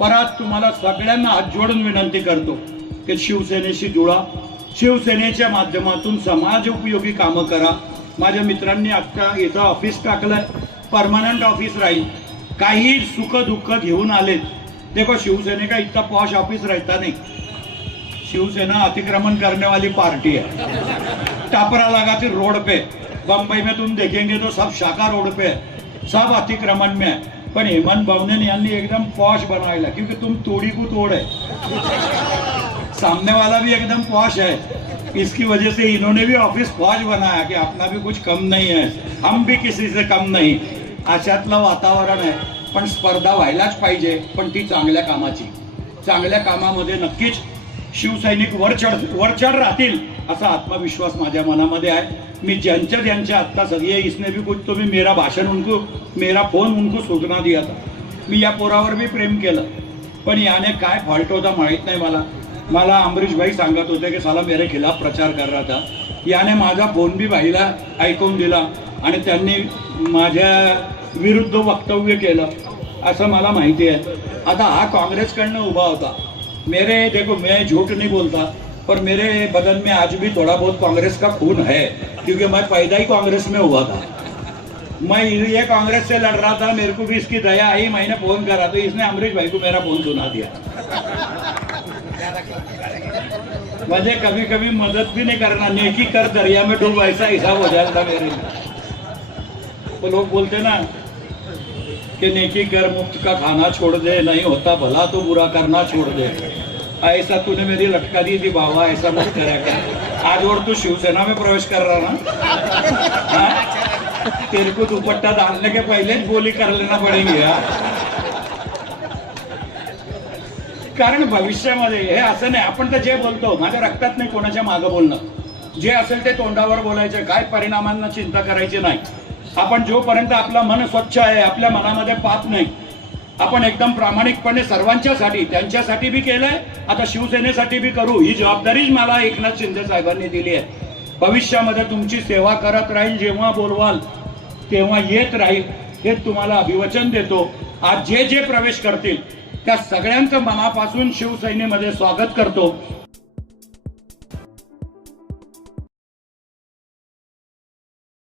परत तुम्हाला सगळ्यांना हात जोडून विनंती करतो की शिवसेनेशी जुळा, शिवसेनेच्या माध्यमातून समाज उपयोगी कामं करा. माझ्या मित्रांनी आता इथं ऑफिस टाकलंय, परमनंट ऑफिस राहील. काही सुख दुःख घेऊन आलेत. देखो शिवसेने का इतना पॉश ऑफिस रहता नहीं. शिवसेना अतिक्रमण करने वाली पार्टी है. टापरा लगा थी रोड पे. बम्बई में तुम देखेंगे तो सब शाखा रोड पे है, सब अतिक्रमण में है. पण हेमंत बावने यांनी एकदम पॉश बनवायला, क्योंकि तुम तोड़ी को तोड़ है. सामने वाला भी एकदम पॉश है. इसकी वजह से इन्होंने भी ऑफिस पॉश बनाया कि अपना भी कुछ कम नहीं है, हम भी किसी से कम नहीं. अशातलं वातावरण आहे. पण स्पर्धा व्हायलाच पाहिजे, पण ती चांगल्या कामाची. चांगल्या कामामध्ये नक्कीच शिवसैनिक वरचढ राहतील असा आत्मविश्वास माझ्या मनामध्ये आहे. मी ज्यांच्या आत्ता सगळे इसने भी कुछ तो भी मेरा भाषण उनको, मेरा फोन उनको सूचना दिया था. मी या पोरावर भी प्रेम केलं, पण याने काय फॉल्ट होता माहीत नाही मला. मला अमरीश भाई सांगत होते की साला मेरे खिलाफ प्रचार कर रहा था. याने माझा फोन भी भाईला ऐकून दिला आणि त्यांनी माझ्या विरुद्ध वक्तव्य केलं असं मला माहिती आहे. आता हा काँग्रेसकडनं उभा होता. मेरे देखो, मैं झूठ नहीं बोलता, पर मेरे बदन में आज भी थोड़ा बहुत कांग्रेस का खून है, क्योंकि मैं पैदा ही कांग्रेस में हुआ था. मैं ये कांग्रेस से लड़ रहा था. मेरे को भी इसकी दया आई. मैंने फोन करा तो इसने अमरीश भाई को मेरा फोन सुना दिया. मुझे कभी कभी मदद भी नहीं करना, नेकी कर दरिया में डूब, ऐसा हिसाब हो जाता मेरे लिए. तो लोग बोलते ना कि नेकी कर मुफ्त का खाना छोड़ दे, नहीं होता भला तो बुरा करना छोड़ दे. ऐसा तूने मेरी लटका दी थी बाबा, ऐसा मत करा कर. आज और तू शिवसेना में प्रवेश कर रहा ना, तेरे को दुपट्टा डालने के पहले गोली कर लेना पड़ेगी यार. कारण भविष्यामध्ये हे असं नाही. आपण तर जे बोलतो, माझ्या रक्तात नाही कोणाच्या मागं बोलणं. जे असेल ते तोंडावर बोलायचं, काय परिणामांना चिंता करायची नाही. आपण जोपर्यंत आपलं मन स्वच्छ आहे, आपल्या मनामध्ये पाप नाही, आपण एकदम प्रामाणिकपणे सर्वांच्यासाठी, त्यांच्यासाठी बी केलंय, आता शिवसेनेसाठी बी करू. ही जबाबदारीच मला एकनाथ शिंदे साहेबांनी दिली आहे. भविष्यामध्ये तुमची सेवा करत राहील. जेव्हा बोलवाल तेव्हा येत राहील, हे तुम्हाला अभिवचन देतो. आज जे प्रवेश करतील त्या सगळ्यांचं मनापासून शिवसेनेमध्ये स्वागत करतो.